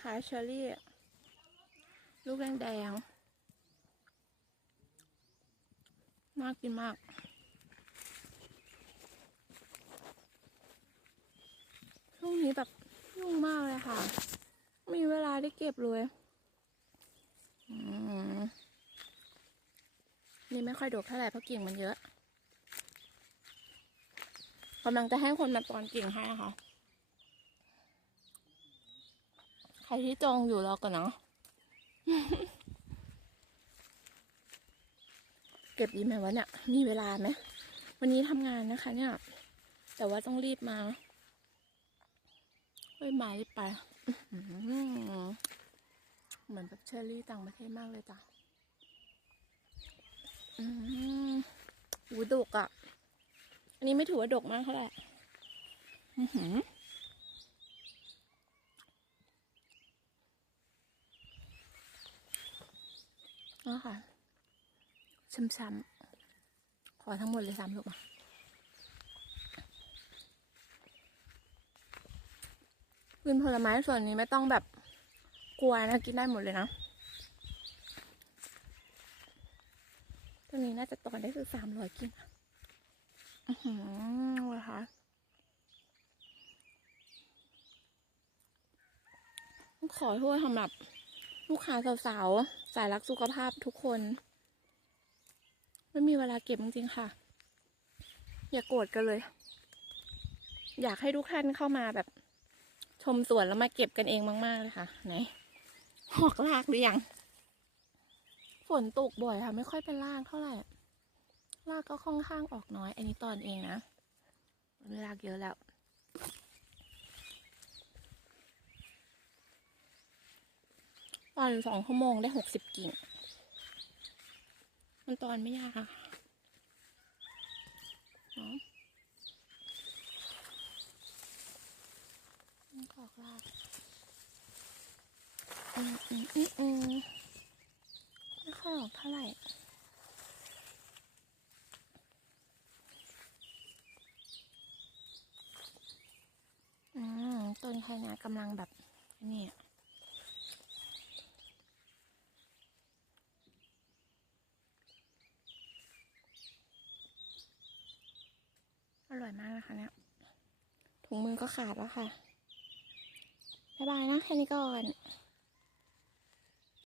นะคะเชอร์รี่ ลูกแดงแดงๆน่ากินมาก ช่วงนี้แบบยุ่งมากเลยค่ะ มีเวลาได้เก็บเลยนี่ไม่ค่อยดกเท่าไหร่เพราะกิ่งมันเยอะกำลังจะให้คนมาตอนกิ่งให้นะคะ ใค รที่จองอยู่รอก่อนเนาะเก็บดีไหมวะเนี่ย มีเวลาไหม วันนี้ทำงานนะคะเนี่ย แต่ว่าต้องรีบมาเฮ้ยมารีบไปเหมือนแบบเชอร์รี่ต่างประเทศมากเลยจ้ะอืมหูดกอะ อันนี้ไม่ถือว่าดกมากเท่าไหร่ อือหือเอาค่ะช้ำๆ ขอทั้งหมดเลยสามลูกมากินผลไม้ส่วนนี้ไม่ต้องแบบกลัวนะกินได้หมดเลยนะตัวนี้น่าจะตอนได้คือสามร้อยกินอะอือหือเลยค่ะต้องขอโทษสำหรับ ลูกค้าสาวๆสายรักสุขภาพทุกคน ไม่มีเวลาเก็บจริงๆค่ะ อย่ากโกรธกันเลย อยากให้ทุกท่านเข้ามาแบบ ชมสวนแล้วมาเก็บกันเองมาก ๆ เลยค่ะ ไหนหอกลากหรือยังฝนตกบ่อยค่ะ ไม่ค่อยเป็นลากเท่าไหร่ลากก็ค่อนข้างออกน้อย อันนี้ตอนเองนะไม่ลากเยอะแล้ว ตอนสองชั่วโมงได้หกสิบกิ่ง มันตอนไม่ยากค่ะเนาะมันก็ออกลากอืมอืมอืมอืมไม่ค่อยออกเท่าไหร่อืมต้นไข่งากำลังแบบนี่ อร่อยมากนะคะเนี่ยถุงมือก็ขาดแล้วค่ะ บ๊ายบายนะแค่นี้ก่อน